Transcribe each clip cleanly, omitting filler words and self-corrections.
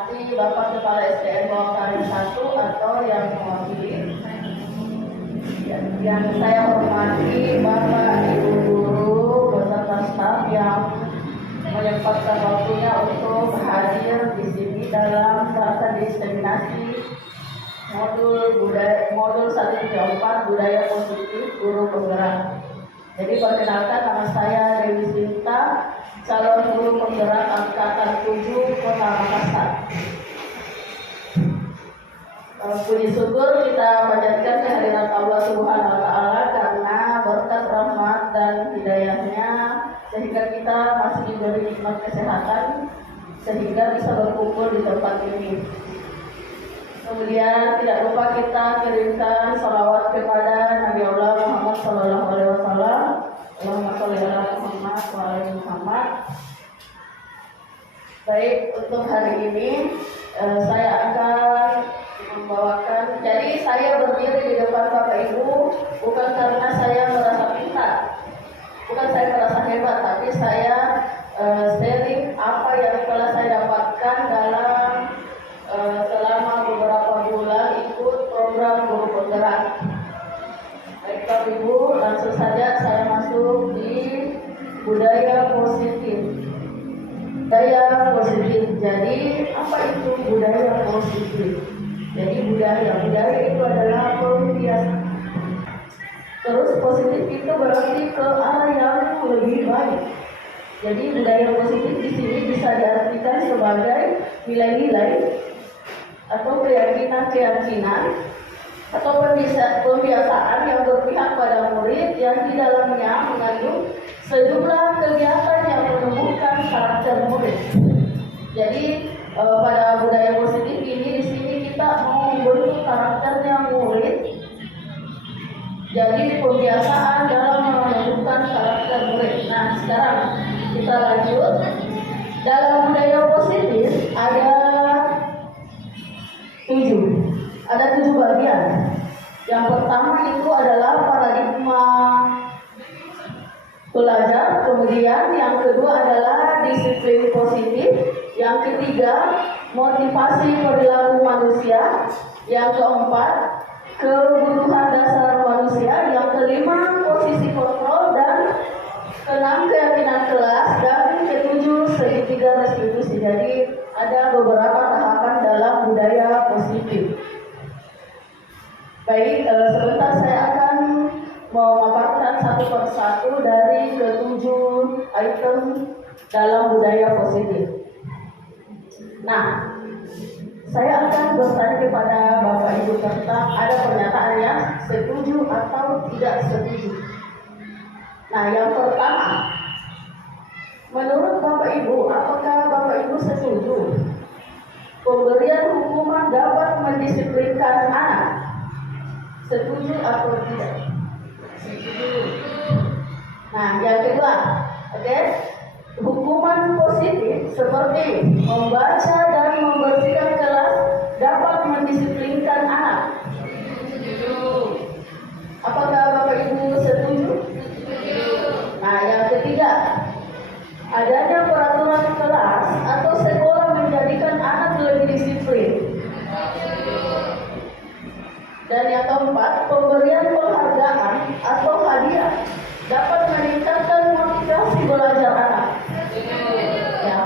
hormati Bapak Kepala SDN Bawakari 1 atau yang mewakili. Yang saya hormati Bapak Ibu Guru beserta staf yang menyempatkan waktunya untuk hadir di sini dalam rangka diseminasi modul 134 budaya positif guru penggerak. Jadi perkenalkan, nama saya Dewi Sinta, calon guru penggerak angkatan 7 Kota Makassar. Puji syukur kita panjatkan kehadiran Allah Subhanahu wa Ta'ala karena berkat rahmat dan hidayahnya sehingga kita masih diberi nikmat kesehatan sehingga bisa berkumpul di tempat ini. Kemudian tidak lupa kita kirimkan salawat kepada Nabi Allah Muhammad Sallallahu Alaihi Wasallam. Allahumma sholli ala Muhammad wa ala Muhammad. Baik, untuk hari ini saya akan membawakan. Jadi saya berdiri di depan Bapak Ibu bukan karena saya merasa pintar, bukan saya merasa hebat, tapi saya sharing apa yang telah saya dapatkan dalam selama beberapa bulan ikut program guru penggerak. Baik Bapak Ibu, langsung saja saya masuk di budaya positif. Budaya positif. Jadi apa itu budaya positif? Jadi budaya itu adalah pembiasaan. Terus positif itu berarti ke arah yang lebih baik. Jadi budaya positif di sini bisa diartikan sebagai nilai-nilai atau keyakinan atau pembiasaan yang berpihak pada murid yang di dalamnya mengandung sejumlah kegiatan yang menumbuhkan karakter murid. Jadi pada budaya positif ini di sini kita mau membentuk karakternya murid. Jadi pembiasaan dalam menentukan karakter murid. Nah, sekarang kita lanjut. Dalam budaya positif ada 7 bagian. Yang pertama itu adalah paradigma belajar, kemudian yang kedua adalah disiplin positif, yang ketiga motivasi perilaku manusia, yang keempat kebutuhan dasar manusia, yang kelima posisi kontrol, dan keenam keyakinan kelas, dan ketujuh segitiga restitusi. Jadi ada beberapa tahapan dalam budaya positif. Baik, sebentar saya akan memaparkan satu persatu dari ketujuh item dalam budaya positif. Nah, saya akan bertanya kepada Bapak Ibu tentang ada pernyataan yang setuju atau tidak setuju. Nah, yang pertama, menurut Bapak Ibu, apakah Bapak Ibu setuju pemberian hukuman dapat mendisiplinkan anak? Setuju atau tidak? Setuju. Nah, yang kedua, oke, hukuman positif seperti membaca dan membersihkan kelas dapat mendisiplinkan anak. Setuju. Apakah Bapak Ibu setuju? Nah, yang ketiga, adanya peraturan kelas atau sekolah menjadikan anak lebih disiplin. Dan yang keempat, pemberian penghargaan atau hadiah dapat meningkatkan motivasi belajar anak. Ya.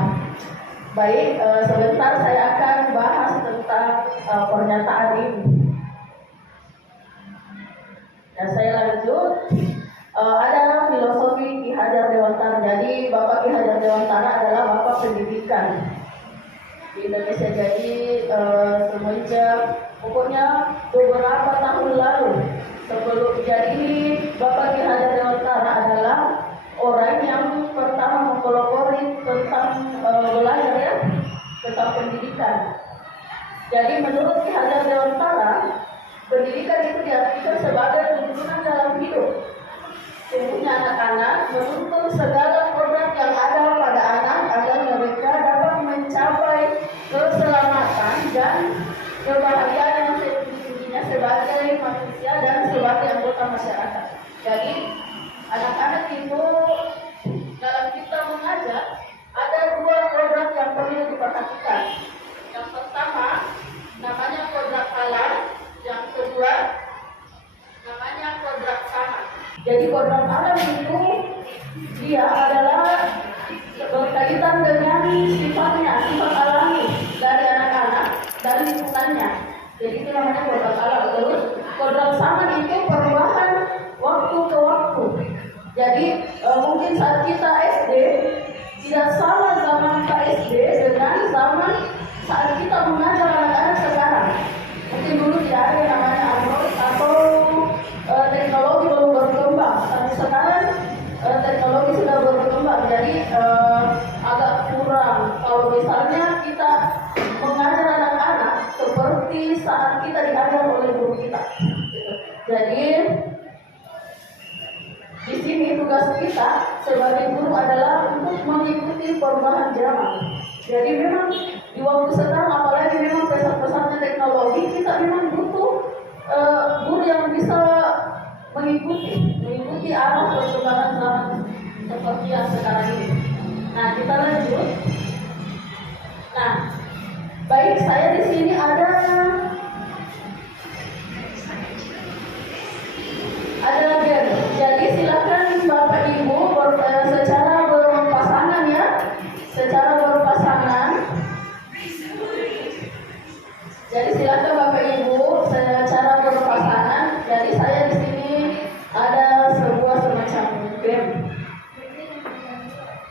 Baik, sebentar saya akan bahas tentang pernyataan ini. Dan saya lanjut. Ada filosofi Ki Hajar Dewantara. Jadi Bapak Ki Hajar Dewantara adalah Bapak pendidikan di Indonesia. Jadi semenjak pokoknya beberapa tahun lalu sebelum jadi Bapak Ki Hajar Dewantara adalah orang yang pertama mempelopori tentang belajar ya, tentang pendidikan. Jadi menurut Ki Hajar Dewantara, pendidikan itu diartikan sebagai tuntunan dalam hidup. Tumbuhnya anak-anak menuntun segala program yang ada pada anak agar mereka dapat mencapai keselamatan dan kebahagiaan yang setinggi-tingginya sebagai manusia dan sebagai anggota masyarakat. Jadi anak-anak itu dalam kita mengajar ada 2 program yang perlu diperhatikan. Yang dia adalah berkaitan dengan sifatnya, sifat alami dari anak-anak dan lingkungannya. Jadi itu namanya kodrat alam. Terus kodrat zaman itu perubahan waktu ke waktu. Jadi mungkin saat kita SD tidak sama zaman kita SD dengan zaman saat kita mengajar anak-anak sekarang. Mungkin dulu tidak ada yang namanya Android atau teknologi belum berkembang. Tapi sekarang teknologi sudah berkembang. Jadi agak kurang kalau misalnya kita mengajar anak-anak seperti saat kita diajar oleh guru kita. Jadi di sini tugas kita sebagai guru adalah untuk mengikuti perubahan zaman. Jadi memang di waktu sekarang, apalagi memang pesat-pesatnya teknologi, kita memang butuh guru yang bisa mengikuti arah perkembangan zaman seperti yang sekarang ini. Nah, kita lanjut. Nah, baik, saya di sini ada gen. Jadi silakan Bapak Ibu secara berpasangan ya, secara berpasangan. Jadi silakan Bapak Ibu secara berpasangan. Jadi saya di sini ada sebuah semacam game.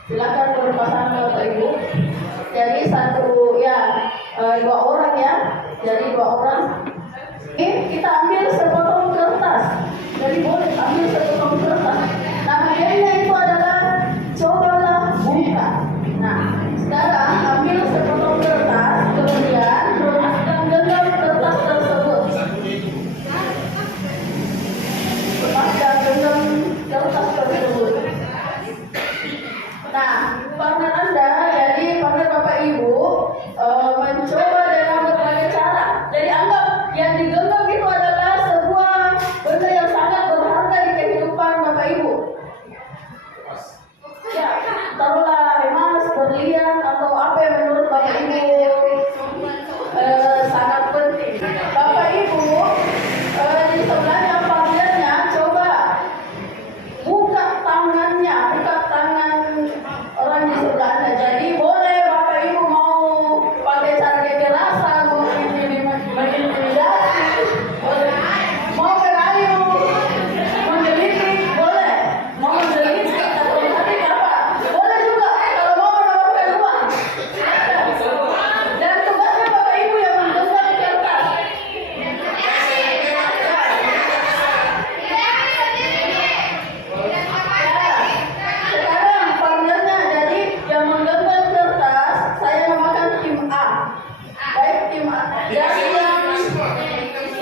Silakan berpasangan Bapak Ibu. Jadi dua orang ya. Jadi dua orang. Ini kita ambil sepotong kertas. Jadi boleh ambil sepotong kertas. Nama gamenya itu adalah cobalah buka. Nah, sekarang ambil sepotong kertas, kemudian lepaskan genggam kertas tersebut. Lepaskan genggam kertas tersebut. Nah, partner Anda, jadi partner Bapak Ibu mencoba dengan berbagai cara. Jadi anggap yang digenggam itu adalah sebuah benda yang sangat berharga di kehidupan Bapak Ibu. Ya, taruhlah emas, berlian atau apa yang menurut Bapak Ibu sangat penting. Bapak Ibu di sebelahnya partnernya coba buka tangannya, buka tangan orang di sebelahnya. Jadi boleh Bapak Ibu mau pakai cara kekerasan, mau mengintimidasi, mau merayu, menggelitik, boleh. Mau menggelitik atau menarik apa? Boleh juga kalau mau menawarkan uang. Dan tugasnya Bapak Ibu yang menggenggam kertas. Sekarang partnernya, jadi yang menggenggam kertas, saya memakan tim A. Baik, tim A.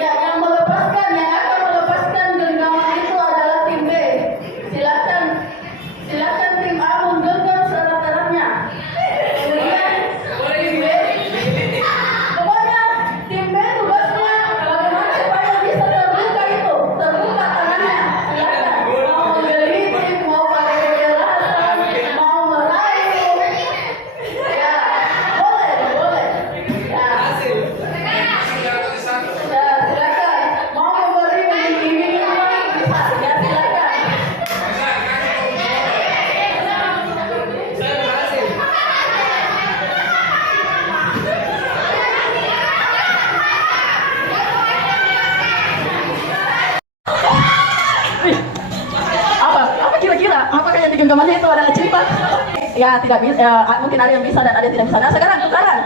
Yang melepaskan, yang akan melepaskan genggaman itu adalah tim B. Silakan tim A menggenggam serat-seratnya. Kemudian tim B, pokoknya tim B tugasnya bagaimana supaya bisa terbuka tangannya. Silakan, mau menggelitik, mau pakai kekerasan, mau merayu, ya boleh. Ya, silakan. Mau memberi iming-iming bisa, ya silakan. Apa kira-kira? Apakah yang digenggamannya itu adalah cinta? Ya, tidak bisa. Mungkin ada yang bisa dan ada yang tidak bisa. Nah, sekarang tukaran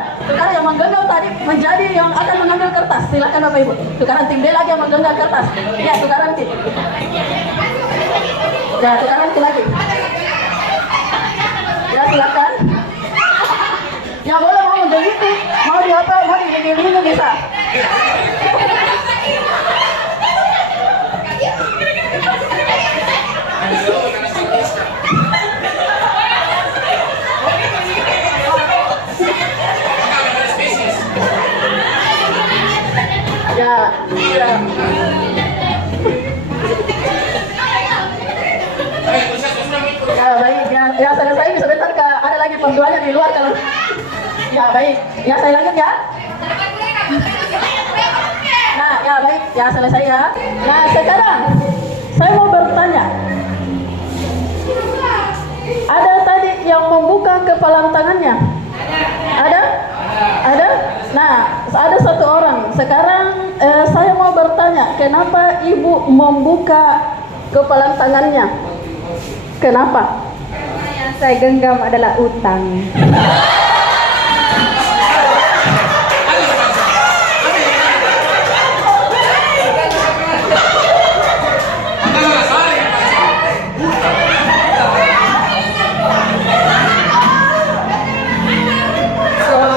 yang menggenggam tadi menjadi yang akan mengambil kertas. Silakan Bapak Ibu. Tukaran tim B lagi yang menggenggam kertas. Ya, tukaran tim. Ya, tukaran tim lagi. Ya, silakan. Ya, boleh mau menggelitik, mau diapa, mau digigit bisa. Ya. Ya, baik. Ya, selesai. Sebentar ada lagi pembuahannya di luar kalau. Ya, baik. Ya, saya lanjut ya. Nah, ya baik. Ya, selesai ya. Nah, sekarang saya mau bertanya. membuka kepala tangannya? Ada? Ada? Nah, ada satu orang. Sekarang saya mau bertanya, kenapa ibu membuka kepala tangannya? Kenapa? Karena yang saya genggam adalah utang.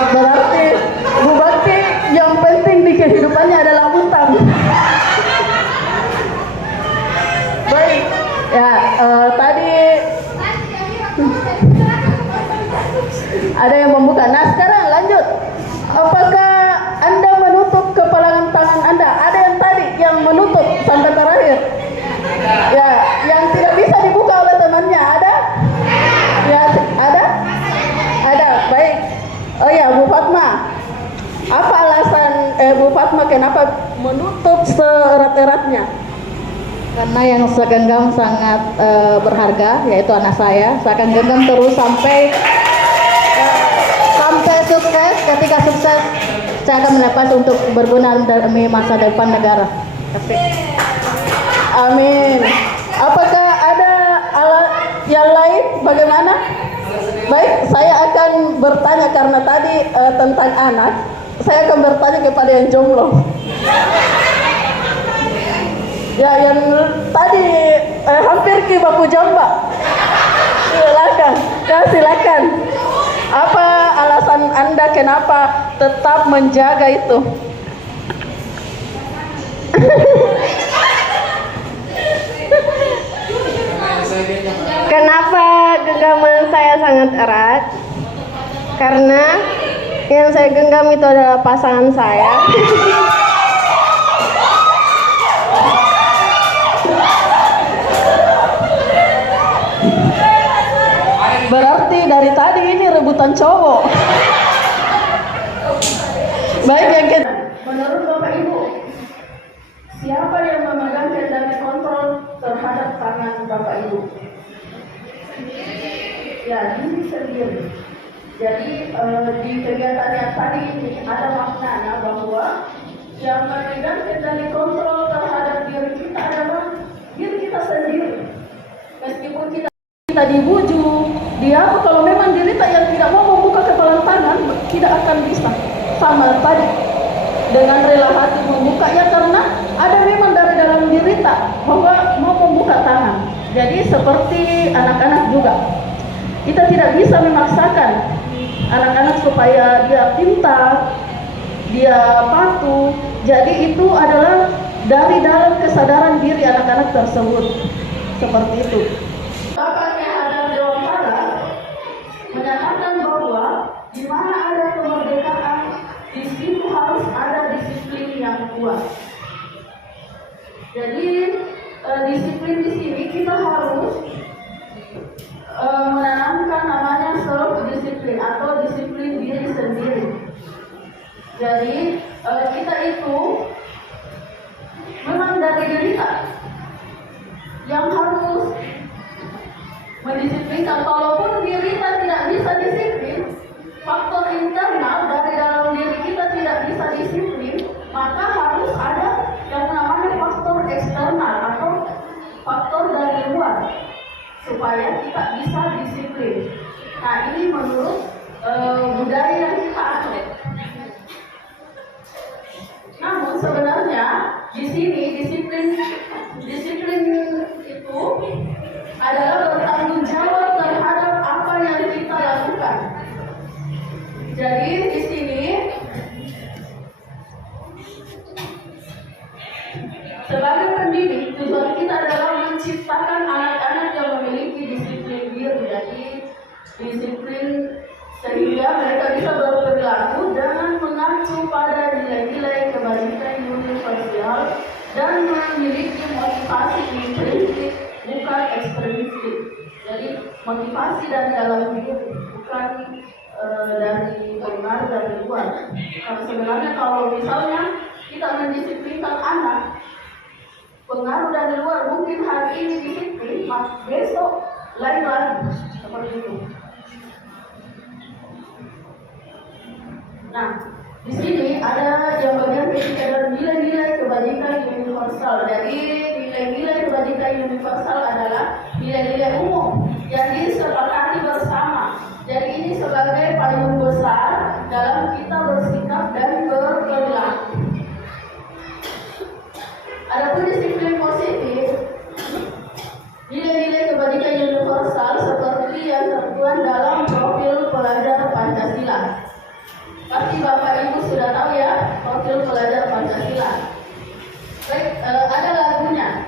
Berarti Bu Bakti yang penting di kehidupannya adalah utang. Baik, ya tadi ada yang membuka. Nah sekarang lanjut. Apakah Anda menutup kepala tangan Anda? Ada yang tadi yang menutup sampai terakhir. Ya, yang tidak bisa dibuka oleh temannya ada? Ya, ada? Ada. Baik. Oh ya, Bu Fatma. Apa alasan Bu Fatma kenapa menutup seerat-eratnya? Karena yang saya genggam sangat berharga, yaitu anak saya. Saya akan genggam terus sampai sukses. Ketika sukses, saya akan melepas untuk berguna demi masa depan negara. Amin. Apakah ada alat yang lain? Bagaimana? Baik, saya akan bertanya karena tadi tentang anak. Saya akan bertanya kepada yang jomblo. Ya, yang tadi hampir ke baku jamba. Silakan, ya silakan. Apa alasan Anda kenapa tetap menjaga itu? Kenapa genggaman saya sangat erat? Karena yang saya genggam itu adalah pasangan saya. Berarti dari tadi ini rebutan cowok. Baik, yang kita. Menurut Bapak Ibu, siapa yang memegang kendali kontrol terhadap tangan Bapak Ibu? Ya, diri sendiri. Jadi di kegiatan yang tadi ini ada maknanya bahwa yang memegang kendali kontrol terhadap diri kita adalah diri kita sendiri. Meskipun kita dibujuk, dia kalau memang diri yang tidak mau membuka kepala tangan tidak akan bisa. Sama tadi dengan rela hati membuka ya karena ada memang dari dalam diri bahwa mau membuka tangan. Jadi seperti anak-anak juga. Kita tidak bisa memaksakan anak-anak supaya dia pintar, dia patuh. Jadi itu adalah dari dalam kesadaran diri anak-anak tersebut. Seperti itu. Bapaknya Adam Dewantara menyatakan bahwa di mana ada kemerdekaan, di situ harus ada disiplin yang kuat. Jadi disiplin di sini kita harus menanamkan namanya self disiplin atau disiplin diri sendiri. Jadi kita itu memang dari diri kita yang harus mendisiplinkan. Kalaupun diri kita tidak bisa disiplin, faktor internal dari dalam diri kita tidak bisa disiplin, maka harus ada yang namanya faktor eksternal atau faktor dari luar supaya kita bisa disiplin. Nah, ini menurut budaya yang kita anut. Namun sebenarnya di sini disiplin itu adalah bertanggung jawab terhadap apa yang kita lakukan. Jadi di sini sebagai pendidik tujuan kita adalah menciptakan anak-anak yang memiliki disiplin diri. Jadi disiplin sehingga mereka bisa berperilaku dengan mengacu pada nilai-nilai kebajikan universal dan memiliki motivasi intrinsik bukan ekstrinsik. Jadi motivasi dari dalam diri bukan dari pengaruh dari luar. Karena sebenarnya kalau misalnya kita mendisiplinkan anak, pengaruh dari luar mungkin hari ini disiplin, besok lain lagi seperti itu. Nah, di sini ada yang bagian ketiga adalah nilai-nilai kebajikan universal. Jadi nilai-nilai kebajikan universal adalah nilai-nilai umum yang disepakati bersama. Jadi ini sebagai payung besar dalam kita bersikap dan berperilaku. Adapun disiplin positif, nilai-nilai kebajikan universal seperti yang tertuang dalam profil pelajar Pancasila. Pasti Bapak Ibu sudah tahu ya profil pelajar Pancasila. Baik, ada lagunya.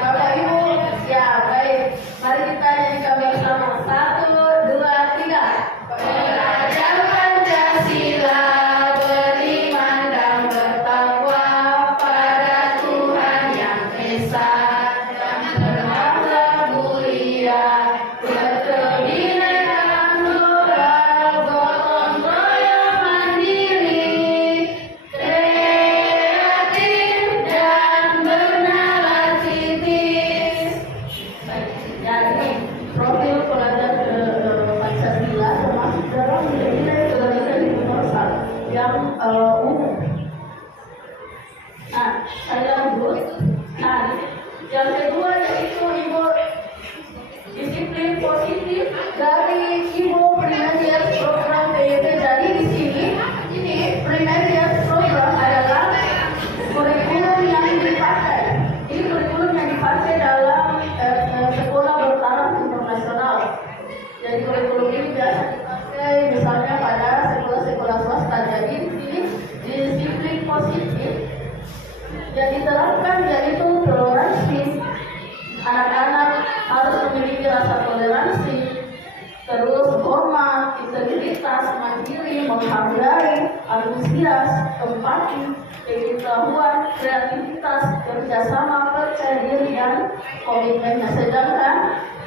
Bapak Ibu, ya baik. Mari kita nyanyikan bersama. 1, 2, 3. Pelajar Pancasila beriman dan bertakwa pada Tuhan yang Esa dan berakhlak mulia, berkebinekaan moral, gotong royong mandiri, kreatif dan bernalar kritis. Baik, ya ini profil pelajar Pancasila termasuk dalam nilai-nilai kebajikan universal yang umum. Nah, saya lanjut. Nah, yang kedua yaitu Ibu disiplin positif dari Ibu Primarius program PYP. Jadi di sini ini Primarius program adalah kurikulum yang dipakai. Ini kurikulum yang dipakai dalam sekolah bertaraf internasional. Jadi kurikulum ini biasa dipakai misalnya pada sekolah-sekolah swasta. Jadi di sini disiplin positif yang diterapkan yaitu toleransi. Anak-anak harus memiliki rasa toleransi, terus hormat, integritas, mandiri, menghargai, antusias, empati, pengetahuan, kreativitas, kerjasama, percaya diri, dan komitmennya. Sedangkan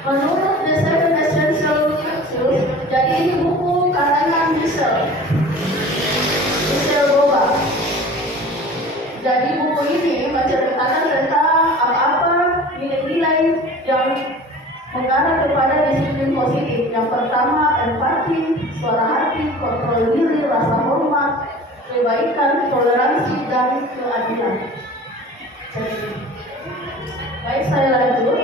menurut The Seven Essential Virtues, jadi ini buku karangan Michelle Boba. Jadi buku ini menceritakan tentang apa-apa nilai-nilai yang mengarah kepada disiplin positif. Yang pertama, empati, suara hati, kontrol diri, rasa hormat, kebaikan, toleransi, dan keadilan. Baik, saya lanjut.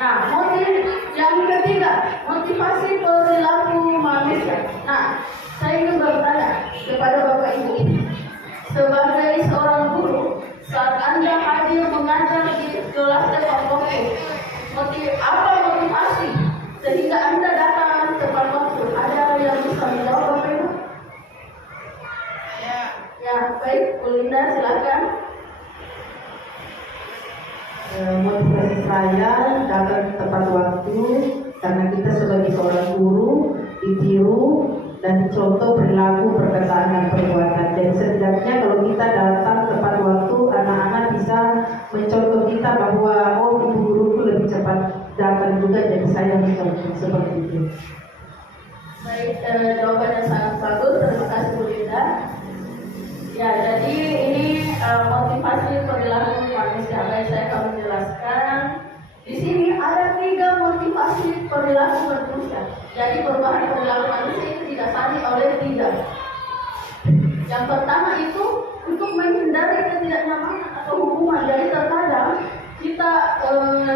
Nah, motif yang ketiga, motivasi perilaku manusia. Nah, saya ingin bertanya kepada Bapak Ibu, sebagai seorang guru, saat Anda hadir mengajar di kelas tepat waktu, apa motivasi sehingga Anda datang tepat waktu? Ada yang bisa menjawab, Bapak Ibu? Ya, baik, Bu Linda, silakan. Motivasi saya datang tepat waktu karena kita sebagai seorang guru ditiru dan dicontoh perilaku, perkataan, dan perbuatan. Jadi setidaknya kalau kita datang tepat waktu, anak-anak bisa mencontoh kita bahwa oh, ibu guruku lebih cepat datang juga, jadi saya mencontoh seperti itu. Baik, jawabannya sangat bagus. Terima kasih Bu Linda. Ya, jadi ini motivasi perilaku manusia. Baik, saya akan menjelaskan. Di sini ada 3 motivasi perilaku manusia. Jadi perubahan perilaku manusia itu didasari oleh 3. Yang pertama itu untuk menghindari ketidaknyamanan atau hubungan. Jadi terkadang kita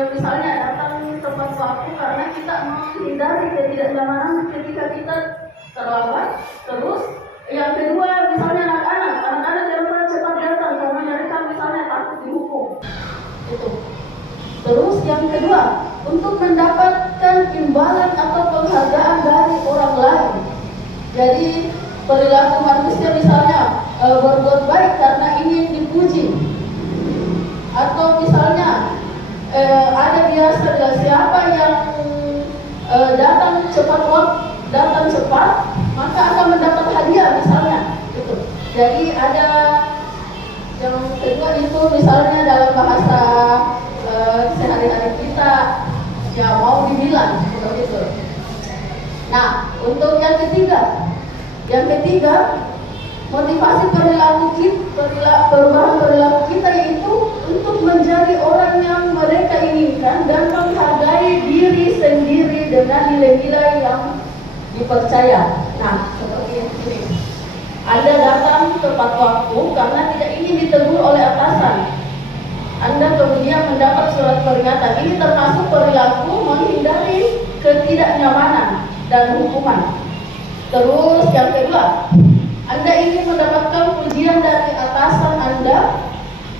misalnya datang tepat waktu karena kita menghindari ketidaknyamanan ketika kita terlambat. Terus yang kedua, misalnya anak-anak jangan pernah cepat datang karena mereka misalnya takut dihukum. Itu. Terus yang kedua, untuk mendapatkan imbalan atau penghargaan dari orang lain. Jadi perilaku manusia misalnya berbuat baik karena ingin dipuji, atau misalnya ada biasa siapa yang datang cepat maka akan mendapat hadiah misalnya gitu. Jadi ada yang kedua itu misalnya dalam bahasa sehari-hari kita ya mau dibilang begitu. Nah, untuk yang ketiga motivasi perubahan perilaku kita yaitu untuk menjadi orang yang mereka inginkan dan menghargai diri sendiri dengan nilai-nilai yang dipercaya. Nah, seperti ini. Anda datang tepat waktu karena tidak ingin ditegur oleh atasan. Anda kemudian mendapat surat peringatan. Ini termasuk perilaku menghindari ketidaknyamanan dan hukuman. Terus yang kedua, Anda ingin mendapatkan pujian dari atasan Anda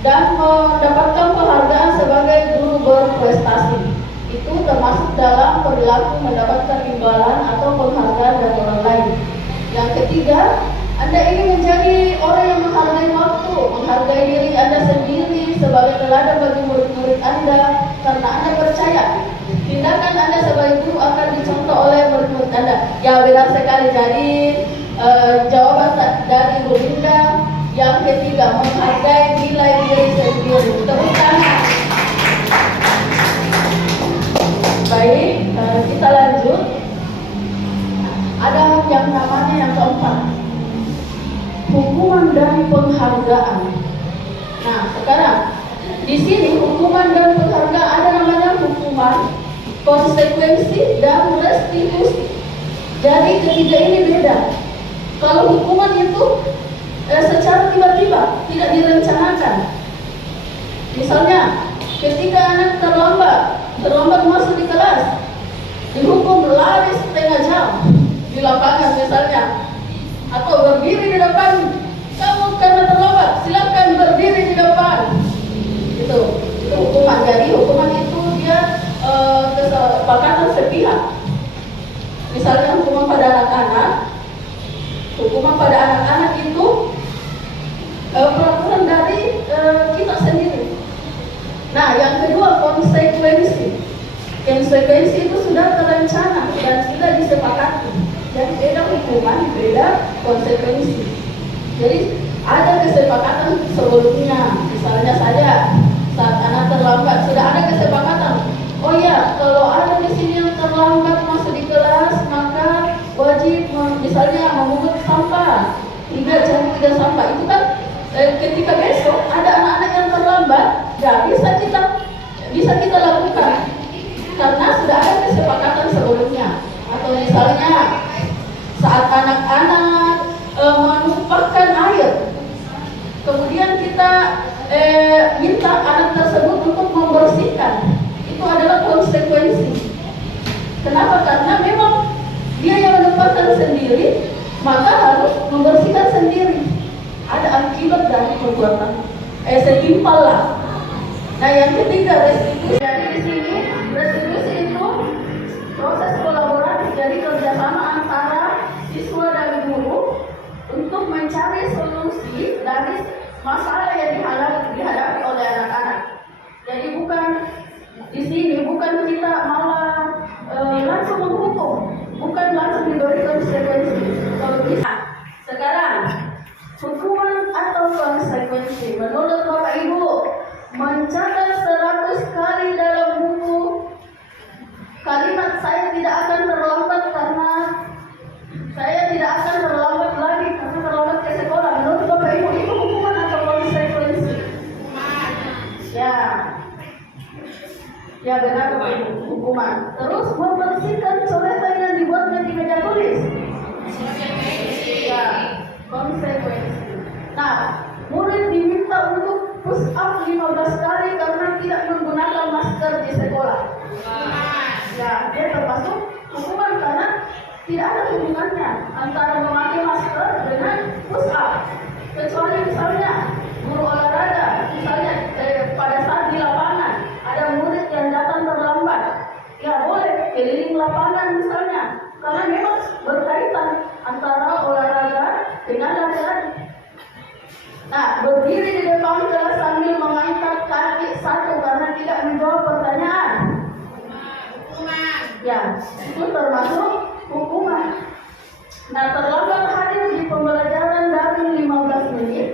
dan mendapatkan penghargaan sebagai guru berprestasi. Itu termasuk dalam perilaku mendapatkan imbalan atau penghargaan dari orang lain. Yang ketiga, Anda ingin menjadi orang yang menghargai waktu, menghargai diri Anda sendiri sebagai teladan bagi murid-murid Anda, karena Anda percaya tindakan Anda sebagai guru akan dicontoh oleh murid-murid Anda. Ya, benar sekali. Jadi jawaban dari Bu Linda. Yang ketiga, menghargai nilai diri sendiri. Tepuk tangan. Baik, kita lanjut. Ada yang namanya yang keempat, hukuman dan penghargaan. Nah, sekarang di sini hukuman dan penghargaan ada namanya hukuman, konsekuensi, dan restitusi. Jadi ketiga ini beda. Kalau hukuman itu secara tiba-tiba, tidak direncanakan. Misalnya, ketika anak terlambat masuk di kelas, dihukum lari setengah jam di lapangan misalnya, atau berdiri di depan. Kamu karena terlambat, silakan berdiri di depan. Itu hukuman. Jadi hukuman itu dia kesepakatan sepihak. Misalnya hukuman pada anak-anak. Hukuman pada anak-anak itu peraturan dari kita sendiri. Nah, yang kedua, konsekuensi. Konsekuensi itu sudah terencana dan sudah disepakati. Jadi beda hukuman, beda konsekuensi. Jadi ada kesepakatan sebelumnya. Misalnya saja saat anak terlambat sudah ada kesepakatan. Oh ya, kalau ada di sini yang terlambat masuk di kelas, maka wajib misalnya memungut sampah 3 jam 3 sampah. Itu kan ketika besok ada anak-anak yang terlambat, ya bisa kita lakukan karena sudah ada kesepakatan sebelumnya. Atau misalnya saat anak-anak menumpahkan air, kemudian kita minta anak tersebut untuk membersihkan, itu adalah konsekuensi. Kenapa? Karena memang dia yang menumpahkan sendiri, maka harus membersihkan sendiri. Ada akibat dari perbuatan setimpal lah. Nah, yang ketiga, restitusi. Jadi di sini restitusi itu proses kolaborasi, jadi kerjasama antara siswa dan guru untuk mencari solusi dari masalah yang dihadapi oleh anak-anak. Jadi di sini bukan kita malah langsung menghukum, bukan langsung diberi konsekuensi. Kalau bisa sekarang hukuman atau konsekuensi, menurut Bapak Ibu mencatat 100 kali dalam buku kalimat saya tidak akan terlambat karena saya tidak akan terlambat lagi karena terlambat ke sekolah. Menurut Bapak Ibu itu hukuman atau konsekuensi? Ya benar, hukuman. Terus membersihkan coretan yang dibuatnya di meja tulis. Ya, konsekuensi. Nah, murid diminta untuk push up 15 kali karena tidak menggunakan masker di sekolah. Ya, dia termasuk hukuman karena tidak ada hubungannya antara memakai masker dengan push up. Kecuali misalnya guru olahraga, misalnya pada saat di lapangan ada murid yang datang terlambat, ya boleh keliling lapangan misalnya, karena memang berkaitan antara olahraga dengan lari-lari. Nah, berdiri di depan kelas sambil mengangkat kaki satu karena tidak menjawab pertanyaan, ya itu termasuk hukuman. Nah, terlambat hadir di pembelajaran dari 15 menit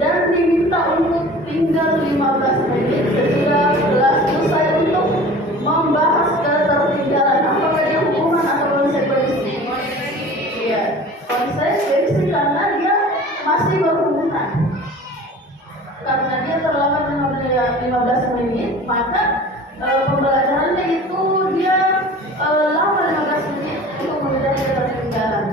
dan diminta untuk tinggal 15 menit sesudah kelas selesai untuk membahas ketertinggalan. Apakah dia hukuman atau konsekuensi? Iya, konsekuensi karena dia masih berhubungan. Karena dia terlambat 15 menit, maka pembelajarannya itu dia lama 15 menit untuk menjadi ketertinggalan.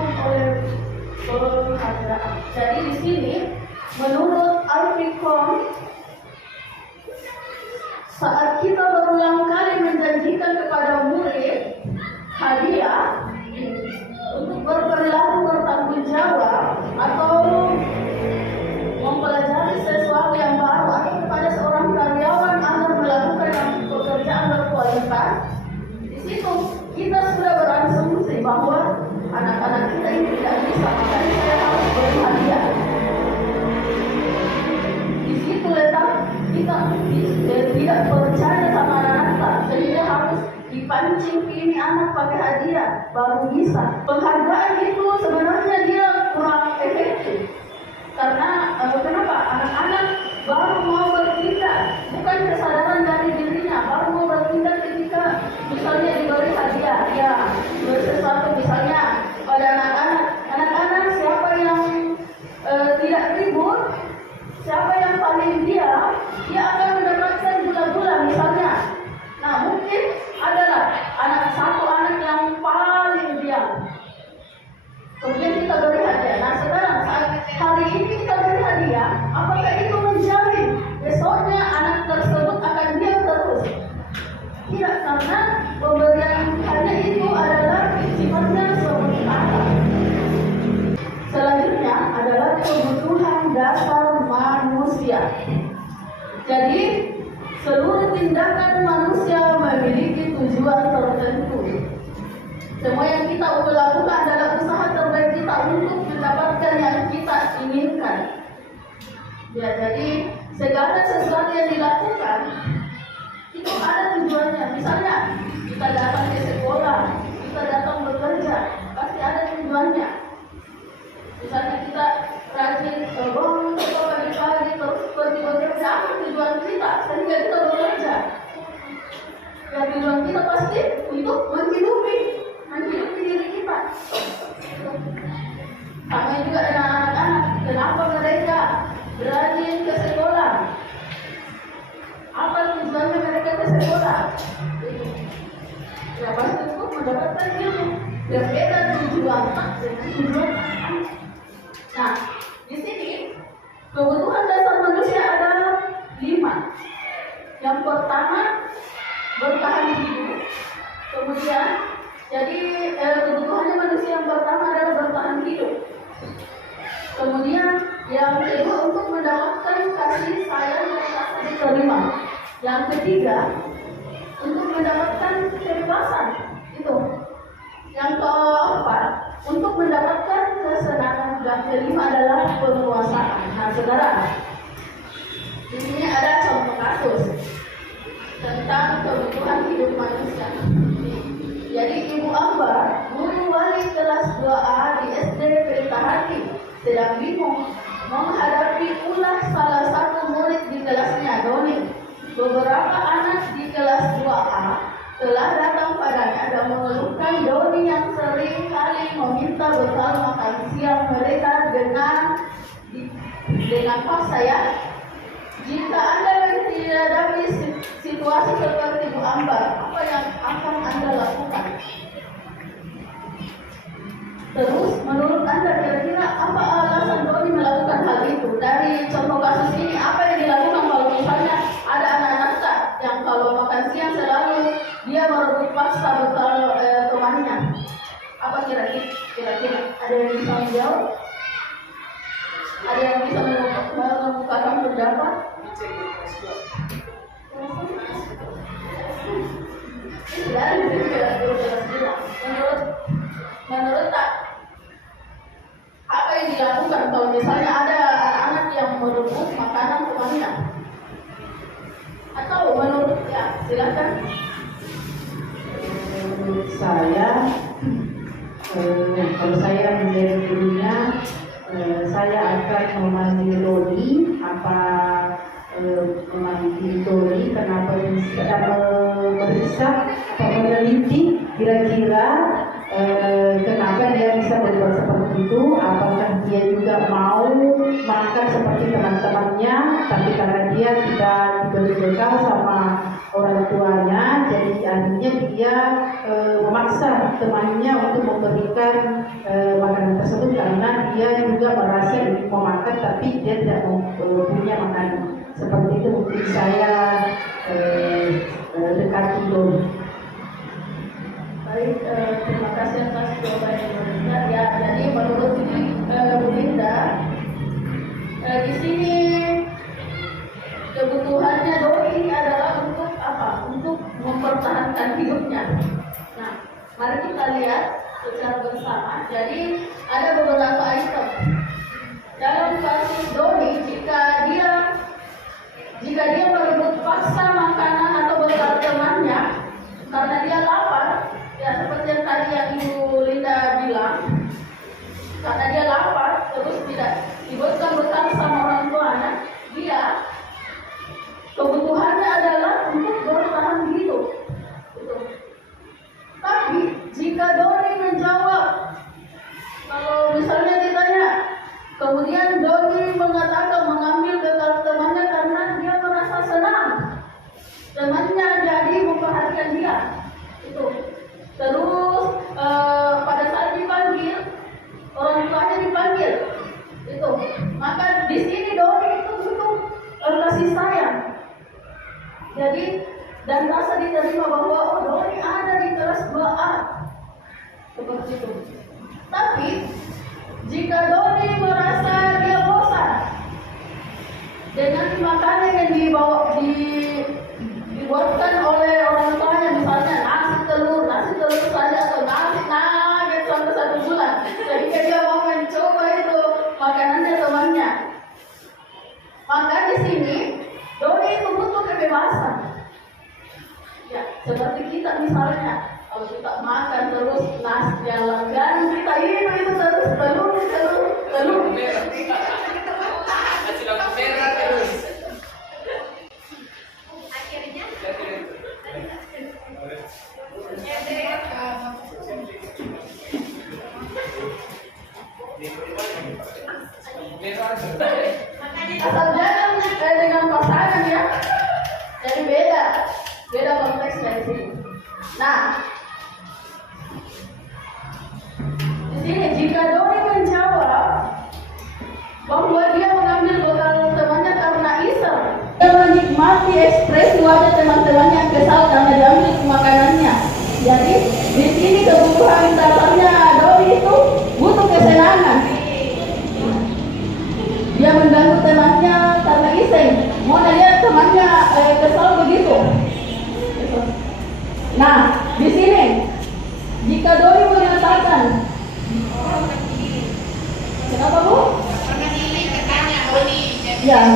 didukung oleh penghargaan. Jadi di sini menurut Alfikon, saat kita berulang kali menjanjikan kepada murid hadiah untuk berperilaku bertanggung jawab atau mempelajari sesuatu yang baru atau kepada seorang karyawan agar melakukan pekerjaan berkualitas, di situ kita sudah berasumsi bahwa anak-anak kita ini tidak bisa, makanya saya harus beri hadiah. Di situ letak kita tidak percaya sama anak-anak, sehingga harus dipancing ini anak pakai hadiah baru bisa. Penghargaan itu sebenarnya dia kurang efektif. Karena kenapa? Anak-anak baru mau bertindak, bukan kesadaran dari dirinya, baru mau bertindak ketika misalnya diberi hadiah, ya sesuatu misalnya pada anak-anak siapa yang tidak ribut, siapa yang paling dia akan mendapatkan gula-gula misalnya. Nah mungkin adalah satu anak yang paling diam, kemudian kita beri hadiah. Nah sekarang saat hari ini kita beri hadiah, apakah itu menjamin besoknya anak tersebut akan diam terus? Tidak, karena pemberian hadiah itu adalah sifatnya sementara. Selanjutnya adalah kebutuhan dasar manusia. Jadi seluruh tindakan manusia memiliki tujuan tertentu. Semua yang kita lakukan adalah usaha terbaik kita untuk mendapatkan yang kita inginkan. Ya, jadi segala sesuatu yang dilakukan itu ada tujuannya. Misalnya kita datang ke sekolah, kita datang bekerja, pasti ada tujuannya. Misalnya kita rajin bangun pagi-pagi terus pergi bekerja, apa tujuan kita sehingga kita bekerja? Ya tujuan kita pasti untuk menghidupi diri kita. Sama juga dengan anak-anak, kenapa mereka rajin ke sekolah? Apa tujuannya mereka ke sekolah? Ya pasti untuk mendapatkan ilmu. Berbeda tujuan dengan tujuan anak. Nah, di sini kebutuhan dasar manusia ada 5. Yang pertama bertahan hidup. Kemudian jadi kebutuhannya manusia yang pertama adalah bertahan hidup. Kemudian yang kedua untuk mendapatkan kasih sayang yang rasa diterima. Yang ketiga untuk mendapatkan kebebasan itu. Yang keempat untuk mendapatkan kesenangan, dan kelima adalah penguasaan. Nah, saudara, di sini ada contoh kasus tentang kebutuhan hidup manusia. Jadi Ibu Ambar, guru wali kelas 2A di SD Pelita Hati, sedang bingung menghadapi ulah salah satu murid di kelasnya, Doni. Beberapa anak di kelas 2A telah datang padanya dan mengeluhkan Doni yang sering kali meminta bekal makan siang mereka dengan paksa ya. Jika Anda menghadapi situasi seperti Bu Ambar, apa yang akan Anda lakukan? Terus, menurut Anda kira-kira apa alasan Doni melakukan hal itu? Dari contoh kasus ini, apa yang dilakukan kalau misalnya ada anak-anak yang kalau makan siang selalu dia merebut paksa bekal temannya? Apa kira-kira? Ada yang bisa menjawab? Ada yang bisa membukakan pendapat? Menurut tak, apa yang dilakukan kalau misalnya ada anak-anak yang merebut makanan temannya? Atau menurut ya, silakan. Menurut saya, kalau saya menjadi gurunya, saya akan memanggil Doni, memanggil Doni kenapa bisa meriksa atau meneliti kira-kira kenapa dia bisa berbuat seperti itu. Apakah dia juga mau makan seperti teman-temannya, tapi karena dia tidak diberi bekal sama orang tuanya, jadi akhirnya dia memaksa temannya untuk memberikan makan dia juga merasa mau makan tapi dia tidak punya makanan. Seperti itu mungkin saya dekati dulu. Baik, terima kasih atas jawaban yang benar. Ya, jadi menurut Bu Linda, di sini kebutuhannya doi ini adalah untuk apa? Untuk mempertahankan hidupnya. Nah, mari kita lihat secara bersama. Jadi ada beberapa item dalam kasus doi jika dia merebut paksa makanan atau bekal temannya karena dia lapar, ya seperti yang tadi yang Ibu Linda bilang, karena dia lapar terus tidak diberikan bekal sama orang tuanya, dia kebutuhannya adalah untuk bertahan hidup. Gitu. Tapi jika Doni menjawab, kalau misalnya ditanya, kemudian Doni mengatakan mengambil bekal temannya karena dia merasa senang, temannya jadi memperhatikan dia. Itu. Terus pada saat dipanggil, orang tuanya dipanggil. Itu. Maka di sini Doni itu butuh kasih sayang. Jadi dan rasa diterima bahwa oh Doni ada di kelas 2A seperti itu. Tapi jika Doni merasa dia bosan dengan makanan yang dibuatkan oleh orang tuanya, misalnya nasi telur saja atau nasi nugget sampai 1 bulan, sehingga dia mau mencoba itu makanannya temannya, maka di sini Doni itu butuh kebebasan. Ya, seperti kita misalnya, kalau kita makan terus nasi yang langganan kita itu terus telur. Nasi lampu merah terus. Akhirnya Asal jangan dengan pasangan ya, jadi beda konteksnya di sini. Nah, di sini jika Doni menjawab bahwa dia mengambil bekal temannya karena iseng, dia menikmati ekspresi wajah teman-temannya yang kesal karena diambil makanannya. Jadi di sini kebutuhan dasarnya Doni itu butuh kesenangan. Dia mengganggu temannya karena iseng, mau lihat temannya kesal begitu. Nah, di sini jika Doni mengatakan, kenapa Bu? Ya,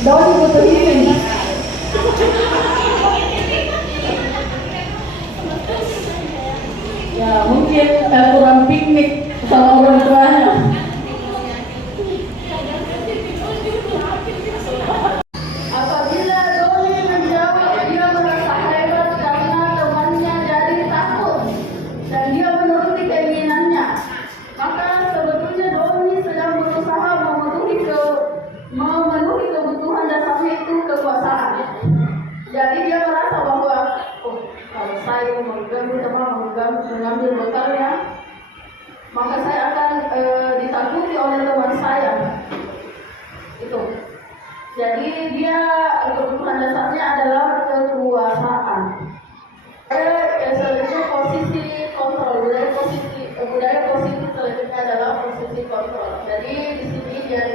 Doni butuh healing. Ya, mungkin kurang piknik sama orang tuanya. Apabila Doni menjawab dia merasa hebat karena temannya jadi takut dan dia menuruti keinginannya, maka sebetulnya Doni sedang berusaha memenuhi kebutuhan dasarnya itu kekuasaan. Jadi dia merasa bahwa kalau saya mengambil bekalnya, maka saya akan ditakuti oleh teman saya. Itu. Jadi dia kebutuhan dasarnya adalah kekuasaan. Selanjutnya posisi kontrol. Budaya positif selanjutnya adalah posisi kontrol. Jadi di sini dia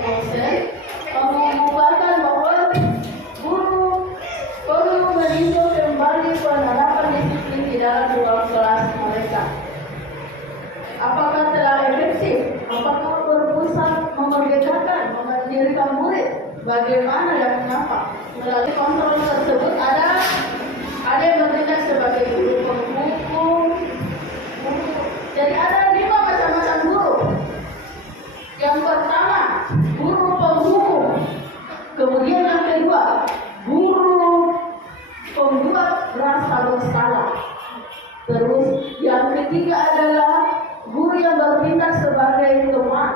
mengumpulkan bahwa guru perlu meninjau kembali penerapan disiplin di dalam ruang kelas mereka. Apakah telah efektif? Apakah berpusat memerdekakan, memandirikan murid? Bagaimana dan mengapa? Melalui kontrol tersebut ada yang bertindak sebagai guru penghukum. Jadi ada 5 macam-macam guru. Yang pertama, guru penghukum. Kemudian yang kedua, guru pembuat rasa bersalah. Terus yang ketiga adalah guru yang bertindak sebagai teman.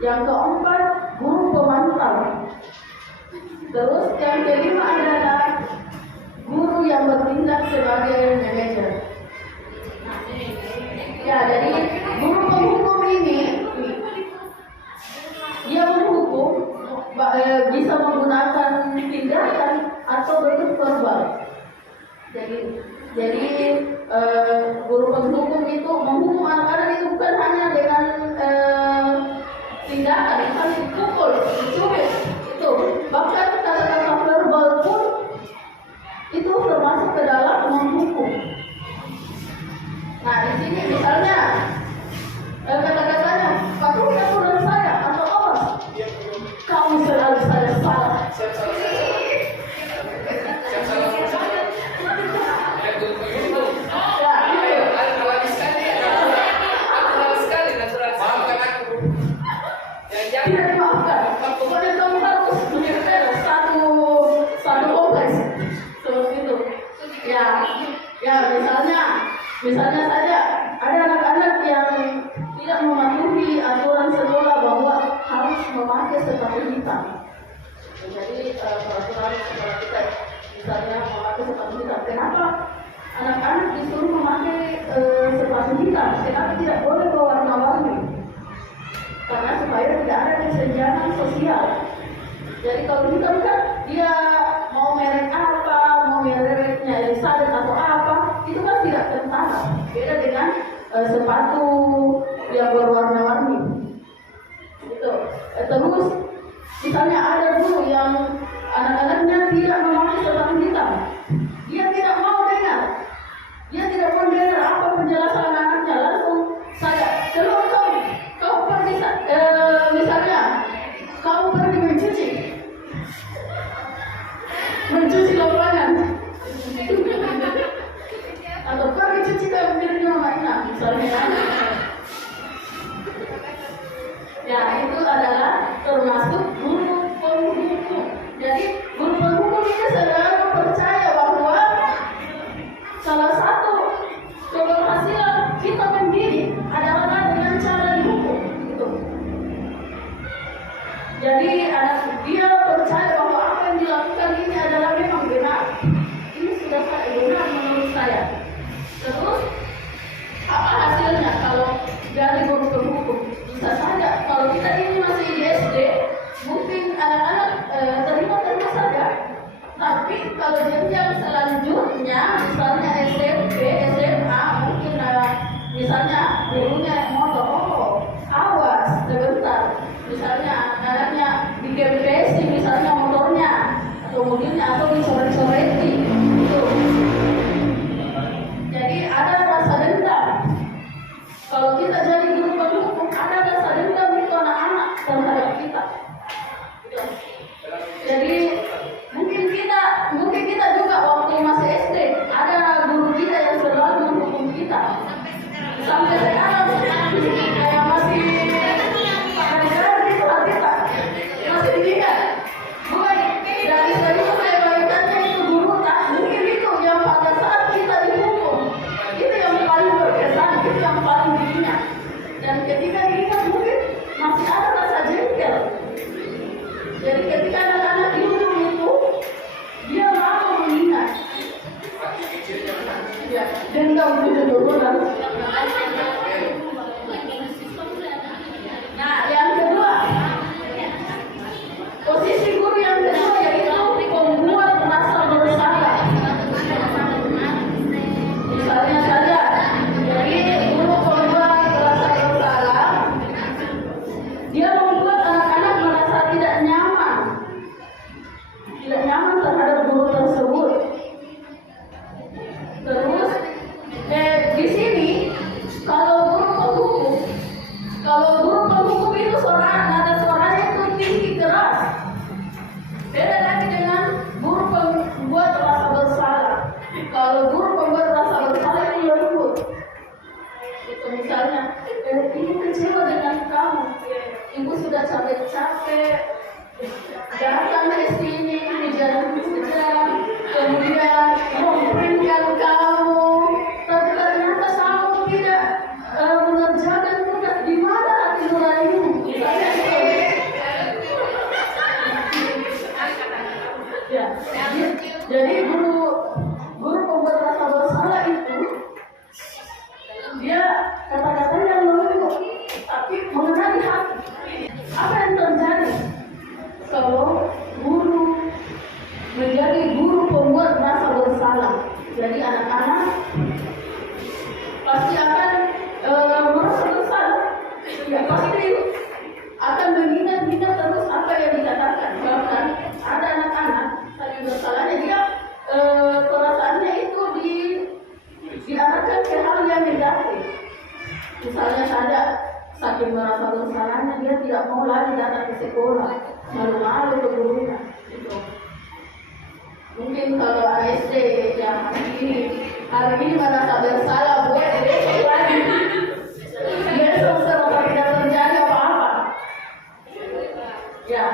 Yang keempat, guru pemantau. Terus yang kelima adalah guru yang bertindak sebagai manajer. Ya, jadi guru penghukum ini memakai sepatu hitam. Jadi peraturan sekolah kita misalnya memakai sepatu hitam. Kenapa anak-anak disuruh memakai sepatu hitam? Kenapa tidak boleh berwarna-warni? Karena supaya tidak ada kesenjangan sosial. Jadi kalau hitam kan dia mau merek apa, mau mereknya Elizabeth atau apa, itu kan tidak kentara. Beda dengan sepatu yang berwarna-warni. Itu. Terus misalnya ada guru yang anak-anaknya tidak memakai sepatu hitam, dia tidak mau dengar, dia tidak mau dengar apa penjelasan anak-anaknya. Langsung saya, kalau kau pergi, misalnya kau pergi mencuci lapangan, atau pergi cuci diri rumahnya, misalnya. Ya, itu adalah termasuk guru penghukum. Jadi guru penghukum ini saudara percaya bahwa salah satu keberhasilan kita mendidik adalah dengan cara dihukum. Gitu. Jadi dia percaya bahwa apa yang dilakukan ini adalah memang benar. Ini sudah benar menurut saya. Terus apa hasilnya kalau dari guru penghukum? Bisa saja kalau kita ini masih di SD, mungkin anak-anak terima saja. Tapi kalau jenjang selanjutnya, misalnya SMP, SMA, mungkin misalnya gurunya motor, awas sebentar. Misalnya anaknya dikempesi, misalnya motornya atau mobilnya atau dicoret-coreti. Gitu. Jadi ada rasa dendam. Kalau kita jadi guru penghukum, ada rasa dendam itu anak-anak terhadap kita. Gitu. Jadi mungkin kita juga waktu masih SD ada guru kita yang selalu menghukum kita. Sampai sekarang kayak masih masih diingat. Bukan dari serius saya baikkannya itu guru tak mungkin itu yang pada saat kita dihukum itu yang paling berkesan, itu yang paling diingat. Dan ketika diingat mungkin masih ada rasa jengkel. Jadi ketika anak-anak dihukum itu dia mau mengingat. Ya, dendam itu turunan. Nah, yang kedua, posisi guru yang kedua yaitu membuat rasa bersalah. Misalnya saja, jadi guru membuat rasa bersalah, dia membuat anak-anak merasa tidak nyaman terhadap guru tersebut. Terus di sini kalau guru penghukum itu nada suaranya itu tinggi keras. Beda lagi dengan guru pembuat rasa bersalah. Kalau guru pembuat rasa bersalah itu lembut. Itu misalnya, ibu kecewa dengan kamu. Ibu sudah capek-capek datang ke sini di jalan kerja, kemudian memberikan kamu, tapi ternyata kamu tidak mengerjakan tugas. Di mana hati nuranimu? Ya, jadi guru pembuat rasa bersalah itu dia kata-katanya lembut, tapi mengenai hati. Apa yang terjadi kalau guru menjadi guru pembuat rasa bersalah? Jadi anak-anak pasti akan merasa bersalah. Ya, pasti akan mengingat-ingat terus apa yang dikatakan. Bahkan ada anak-anak saling bersalahnya, dia perasaannya itu diarahkan ke hal yang negatif. Misalnya saja saking merasa bersalahnya dia tidak mau lagi datang ke sekolah, malu-malu ke gurunya. Gitu. Mungkin kalau SD yang hari ini merasa bersalah, buat besok lagi. Besok serba tidak terjadi apa-apa. Ya.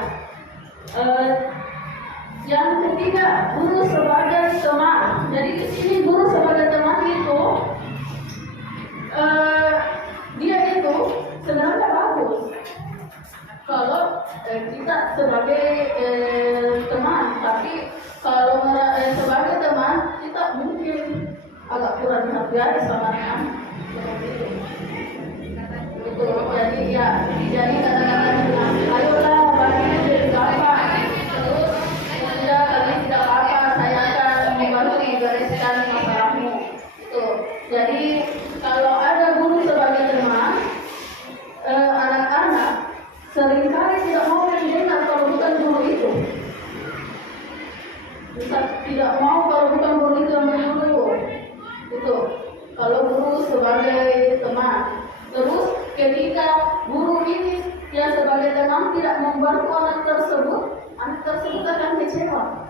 Yang ketiga, guru sebagai teman. Jadi di sini guru sebagai teman itu dia itu sebenarnya bagus. Kalau kita sebagai teman, tapi kalau sebagai teman kita mungkin agak kurang dihargai sama anak seperti itu. Itu jadi kata-kata ayolah bagi dari bapak, terus sudah kalian tidak apa-apa, saya akan membantu membereskan masalahmu. Itu jadi kalau ada guru sebagai teman, anak-anak seringkali tidak mau mendengar kalau bukan guru itu. Tidak mau kalau bukan guru itu yang menyuruh. Itu kalau guru sebagai teman. Terus ketika guru ini yang sebagai teman tidak membantu anak tersebut akan kecewa.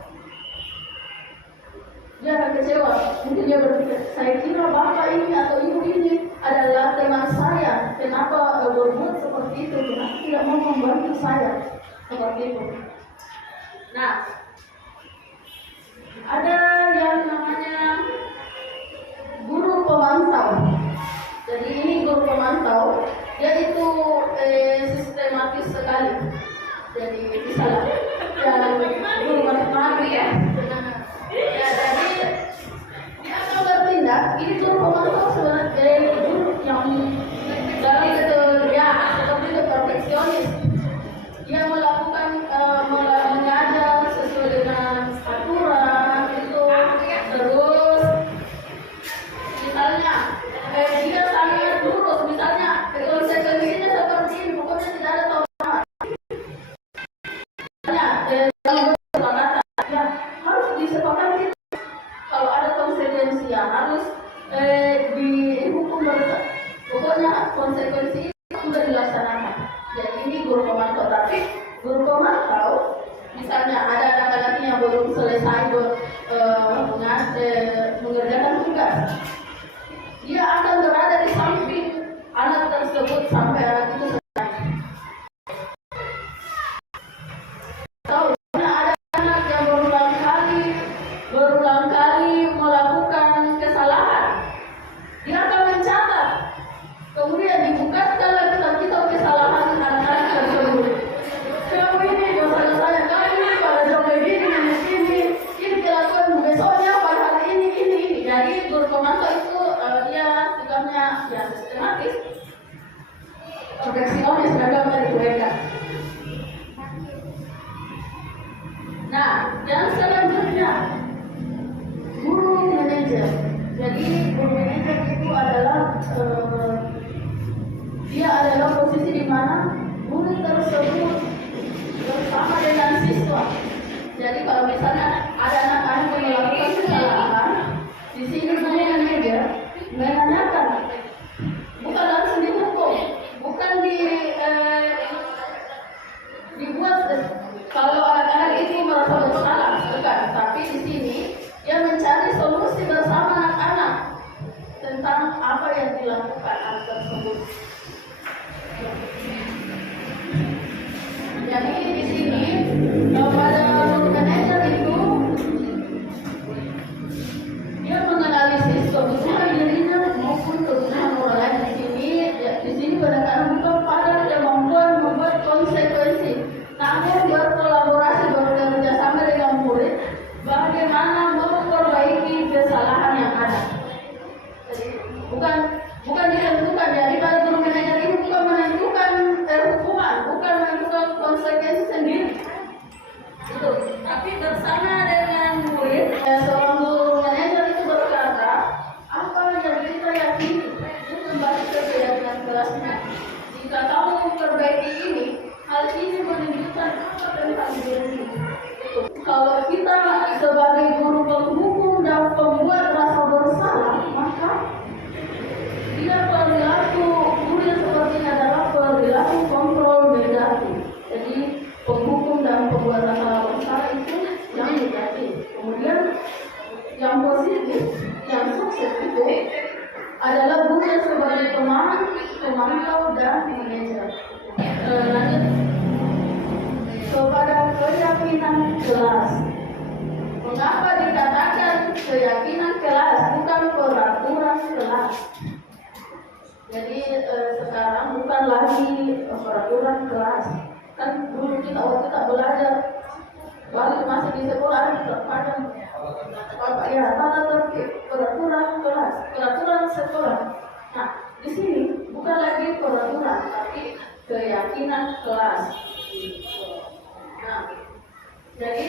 Dia akan kecewa. Mungkin dia berpikir, saya kira bapak ini atau ibu ini adalah teman saya. Kenapa berbuat seperti itu? Kenapa tidak mau membantu saya seperti itu? Nah, ada yang namanya guru pemantau. Jadi ini guru pemantau, dia itu sistematis sekali. Jadi misalnya yang guru matematika ya, jadi dia akan bertindak. Ini guru pemantau sebenarnya guru yang dari itu ya seperti itu perfeksionis. Dia melakukan mengajar sesuai dengan aturan itu. Terus misalnya dia sangat lurus, misalnya konsekuensinya seperti ini, pokoknya tidak ada toleransi. Ya harus disepakati. Kalau ada konsekuensi yang harus dihukum berat, pokoknya konsekuensi itu sudah dilaksanakan. Jadi ini guru pemantau. Tapi guru pemantau, misalnya ada anak-anak yang belum selesai mengerjakan tugas, dia akan berada di samping anak tersebut sampai anak itu selesai. Tahu, ada anak yang berulang kali melakukan kesalahan, dia akan mencatat, kemudian dibukakan lagi kita kesalahan anak-anak tersebut. Kamu ini dosa saya, kamu ini pada joget ini dilakukan besoknya pada hari ini. Jadi guru pemantau itu dia sikapnya ya sistematis, perfeksionis dalam dari mereka. Nah, yang selanjutnya guru manajer. Jadi guru manajer itu adalah dia adalah posisi di mana guru tersebut bersama dengan siswa. Jadi kalau misalnya ada anak-anak yang melakukan kesalahan, di sini guru manajer menanyakan, bukan langsung dihukum, bukan dibuat kalau anak-anak itu merasa bersalah, bukan. Tapi di sini dia mencari solusi bersama anak-anak tentang apa yang dilakukan anak tersebut. Jadi di sini pada guru manajer itu dia menganalisis kebutuhan dirinya maupun kebutuhan orang lain. Di sini kadang-kadang bukan pada kemampuan membuat konsekuensi, namun berkolaborasi, bekerja sama dengan murid bagaimana memperbaiki kesalahan yang ada. Jadi bukan ditentukan. Jadi pada guru manajer ini bukan menentukan hukuman, bukan menentukan konsekuensi sendiri. Itu. Tapi bersama dengan murid, seorang guru manajer itu berkata, apa yang kita yakini itu kembali ke keyakinan kelasnya. Jika kamu memperbaiki ini, hal ini menunjukkan apa tentang diri. Kalau kita sebagai guru penghukum dan pembuat rasa bersalah, maka dia perilaku guru yang seperti ini adalah perilaku kontrol negatif. Jadi penghukum dan pembuat rasa bersalah itu yang negatif. Kemudian yang positif, yang sukses itu adalah guru yang sebagai teman, pemantau dan manajer. Lanjut kepada keyakinan kelas. Mengapa dikatakan keyakinan kelas bukan peraturan kelas? Jadi sekarang bukan lagi peraturan kelas. Kan dulu kita waktu kita belajar, waktu masih di sekolah terkadang Bapak ya tata tertib, peraturan kelas, peraturan sekolah. Nah, di sini bukan lagi peraturan, tapi keyakinan kelas. Nah, jadi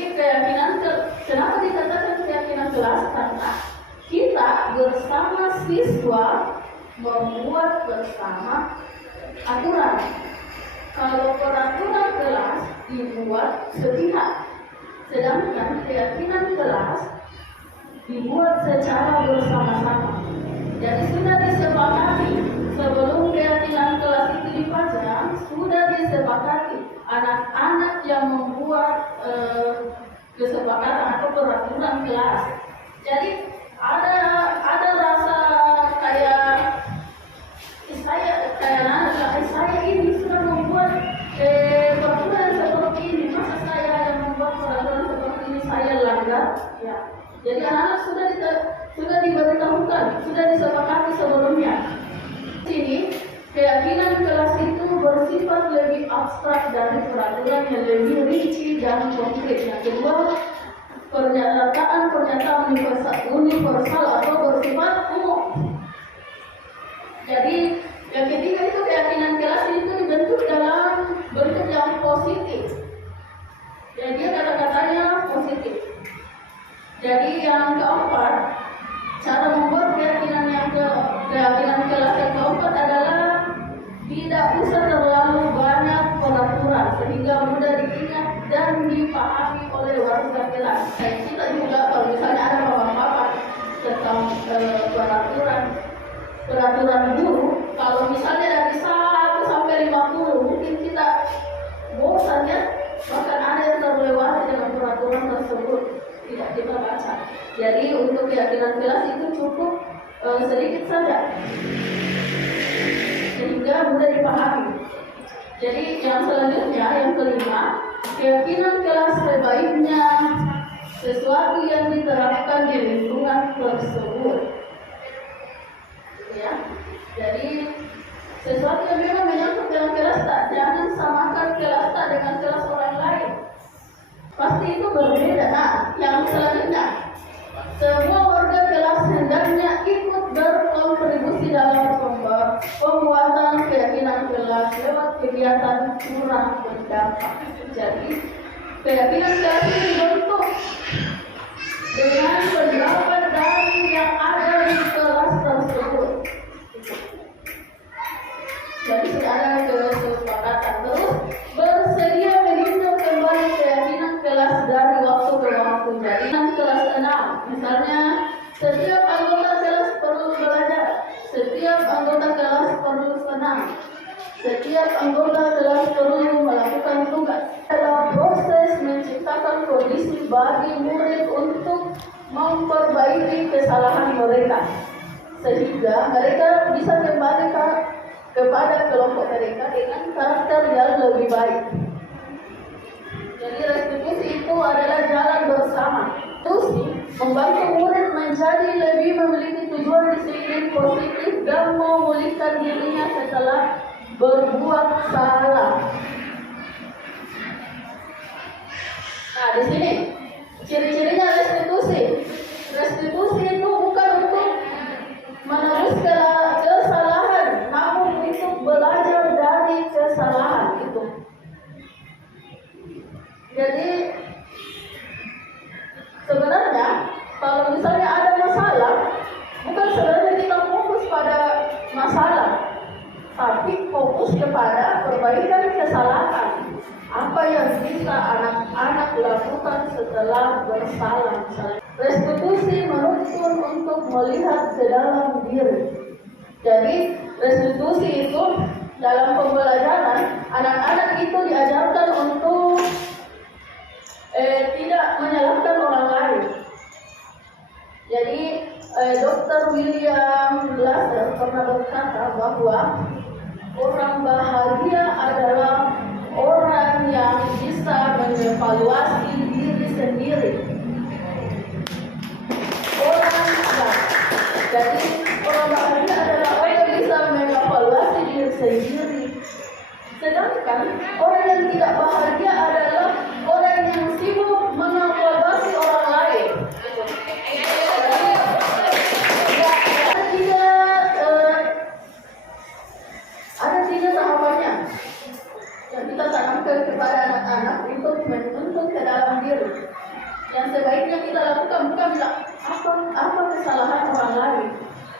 kenapa dikatakan keyakinan kelas? Karena kita bersama siswa membuat bersama aturan. Kalau peraturan kelas dibuat sepihak, sedangkan keyakinan kelas dibuat secara bersama-sama. Jadi sudah disepakati sebelum keyakinan kelas itu dipajang, sudah disepakati anak-anak yang membuat kesepakatan atau peraturan kelas. Jadi ada rasa kayak saya ini sudah membuat peraturan seperti ini, masa saya yang membuat peraturan seperti ini saya langgar? Ya. Jadi anak-anak sudah diberitahukan, sudah disepakati sebelumnya. Sini keyakinan kelas itu bersifat lebih abstrak dari peraturan yang lebih rinci dan konkret. Yang kedua, pernyataan universal atau bersifat umum. Jadi yang ketiga itu keyakinan kelas itu dibentuk dalam bentuk yang positif. Jadi dia kata-katanya positif. Jadi yang keempat, cara membuat keyakinan kelas yang keempat adalah tidak usah terlalu banyak peraturan sehingga mudah diingat dan dipahami oleh warga kelas. Dan kita juga kalau misalnya ada bapak-bapak tentang peraturan guru, kalau misalnya dari 1 sampai 50 mungkin kita bosan ya, bahkan ada yang terlewati dengan peraturan tersebut tidak kita baca. Jadi untuk keyakinan kelas itu cukup sedikit saja sehingga mudah dipahami. Jadi yang selanjutnya, yang kelima, keyakinan kelas sebaiknya sesuatu yang diterapkan di lingkungan tersebut. Ya, jadi sesuatu yang memang menyangkut dalam kelas tak, jangan samakan kelas tak dengan kelas orang lain. Pasti itu berbeda. Nah, yang selanjutnya, semua warga kelas hendaknya ikut berkontribusi dalam pembuatan keyakinan kelas lewat kegiatan curah berdampak. Jadi, keyakinan kelas ini dibentuk dengan pendapat dari yang ada di kelas tersebut. Jadi sudah ada kesepakatan. Terus bersedia meninjau kembali keyakinan kelas dari waktu ke waktu. Jadi kelas 6, misalnya setiap anggota kelas perlu belajar, setiap anggota kelas perlu senam, setiap anggota kelas perlu melakukan tugas. Dalam proses menciptakan kondisi bagi murid untuk memperbaiki kesalahan mereka, sehingga mereka bisa kembali kepada kelompok mereka dengan karakter yang lebih baik. Jadi restitusi itu adalah jalan bersama. Restitusi membantu murid menjadi lebih memiliki tujuan disiplin positif dan memulihkan dirinya setelah berbuat salah. Nah, di sini ciri-cirinya restitusi. Restitusi itu bukan untuk meneruskan kesalahan, namun untuk belajar dari kesalahan itu. Jadi sebenarnya kalau misalnya ada masalah, bukan sebenarnya kita fokus pada masalah, tapi fokus kepada perbaikan kesalahan. Apa yang bisa anak-anak lakukan setelah bersalah. Restitusi menuntun untuk melihat ke dalam diri. Jadi restitusi itu dalam pembelajaran, anak-anak itu diajarkan untuk tidak menyalahkan orang lain. Jadi Dr. William Glasser pernah berkata bahwa orang bahagia adalah orang yang bisa mengevaluasi diri sendiri. Jadi orang bahagia adalah orang yang bisa mengevaluasi diri sendiri Sedangkan orang yang tidak bahagia adalah orang yang sibuk mengawasi orang lain. Ada tiga tahapannya yang kita tanamkan kepada anak-anak untuk menuntut ke dalam diri. Yang sebaiknya kita lakukan bukan bilang apa kesalahan orang lain,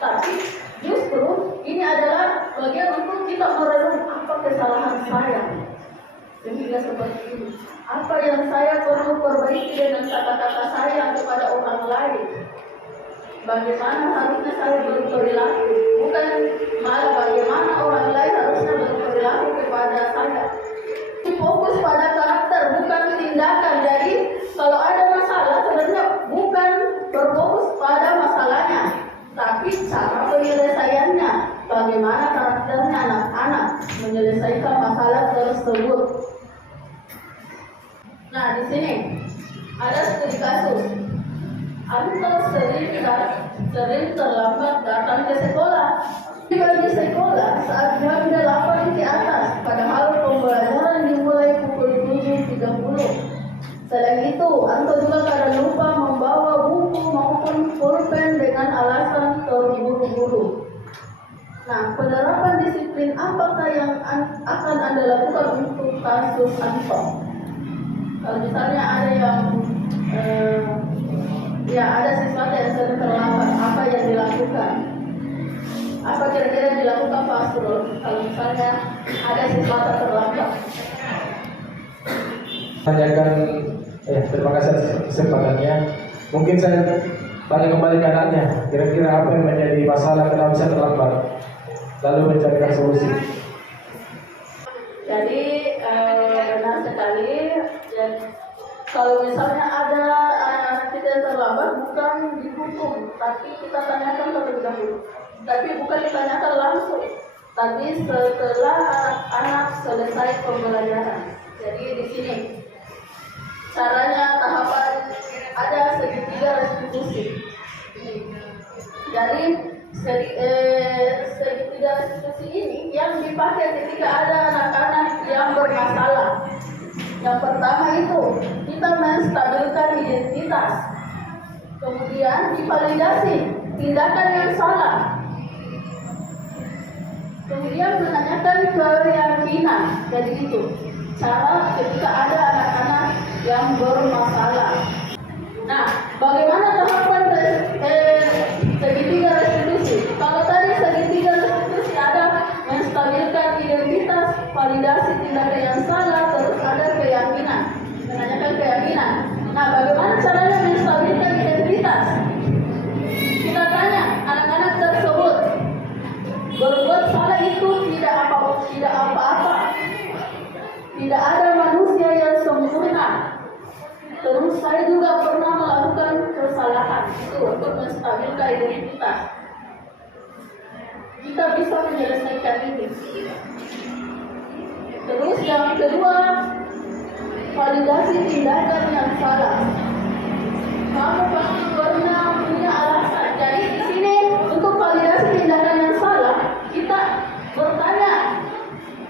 tapi justru ini adalah bagian untuk kita merenung apa kesalahan saya. Sehingga seperti ini, apa yang saya perlu perbaiki dengan kata-kata saya kepada orang lain. Bagaimana harusnya saya berperilaku, bukan malah bagaimana orang lain harusnya berperilaku kepada saya. Fokus pada karakter, bukan tindakan. Jadi kalau ada masalah sebenarnya bukan berfokus pada masalahnya, tapi cara penyelesaiannya. Bagaimana karakternya anak-anak menyelesaikan masalah tersebut. Nah, di sini ada studi kasus. Anto sering terlambat datang ke sekolah. Tiba di sekolah saat jam 8 ke atas, padahal pembelajaran dimulai pukul 7.30. Selain itu, Anto juga kadang lupa membawa buku maupun pulpen dengan alasan terburu-buru. Nah, penerapan disiplin apakah yang akan Anda lakukan untuk kasus Anto? Kalau misalnya ada yang ada sesuatu yang sering terlambat, apa yang dilakukan? Apa kira-kira yang dilakukan Pak Asrul kalau misalnya ada sesuatu terlambat? Tanyakan, terima kasih atas kesempatannya. Mungkin saya tanya kembali ke anaknya, kira-kira apa yang menjadi masalah kenapa bisa terlambat, lalu mencarikan solusi. Jadi benar sekali. Dan kalau misalnya ada anak kita yang terlambat, bukan dihukum, tapi kita tanyakan terlebih dahulu. Tapi bukan ditanyakan langsung, tapi setelah anak selesai pembelajaran. Jadi di sini caranya tahapan ada segitiga restitusi. Jadi segitiga restitusi ini yang dipakai ketika ada anak-anak yang bermasalah. Yang pertama itu kita menstabilkan identitas, kemudian divalidasi tindakan yang salah, kemudian menanyakan keyakinan. Jadi itu cara ketika ada anak-anak yang bermasalah. Nah, bagaimana tahapan segitiga restitusi? Kalau tadi segitiga restitusi ada menstabilkan identitas, validasi tindakan yang salah, terus ada keyakinan, menanyakan keyakinan. Nah, bagaimana caranya menstabilkan identitas? Kita tanya anak-anak tersebut, berbuat salah itu tidak apa-apa. Tidak ada manusia yang sempurna. Terus saya juga pernah melakukan kesalahan itu untuk menstabilkan identitas. Kita bisa menyelesaikan ini. Terus yang kedua, validasi tindakan yang salah. Kamu pasti pernah punya alasan. Jadi di sini untuk validasi tindakan yang salah, kita bertanya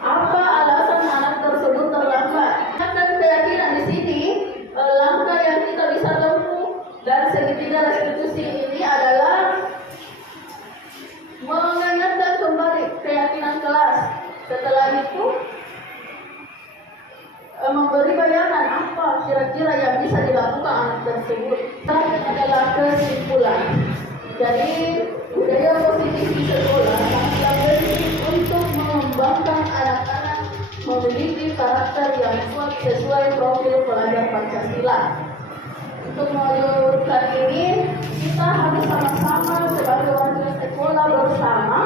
apa alasan anak tersebut terlambat. Dan keyakinan di sini langkah yang kita bisa tempuh dan segitiga restitusi ini adalah mengingatkan kembali keyakinan kelas. Setelah itu memberi bayangan apa kira-kira yang bisa dilakukan anak tersebut. Dan adalah kesimpulan. Jadi budaya positif di sekolah sangat penting untuk mengembangkan anak-anak memiliki karakter yang kuat sesuai profil pelajar Pancasila. Untuk mewujudkan ini, kita harus sama-sama sebagai warga sekolah bersama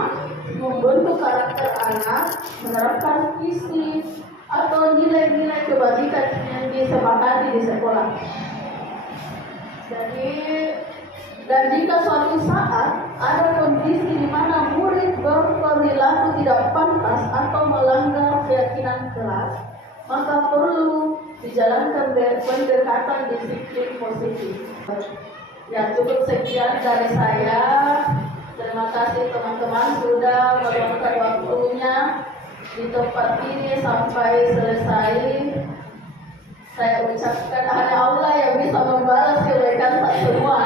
membentuk karakter anak, menerapkan visi atau nilai-nilai kebajikan yang disepakati di sekolah. Jadi, dan jika suatu saat ada kondisi di mana murid berperilaku tidak pantas atau melanggar keyakinan kelas, maka perlu dijalankan pendekatan disiplin positif. Ya, cukup sekian dari saya. Terima kasih teman-teman sudah meluangkan waktunya di tempat ini sampai selesai. Saya ucapkan hanya Allah yang bisa membalas kebaikan tak semua.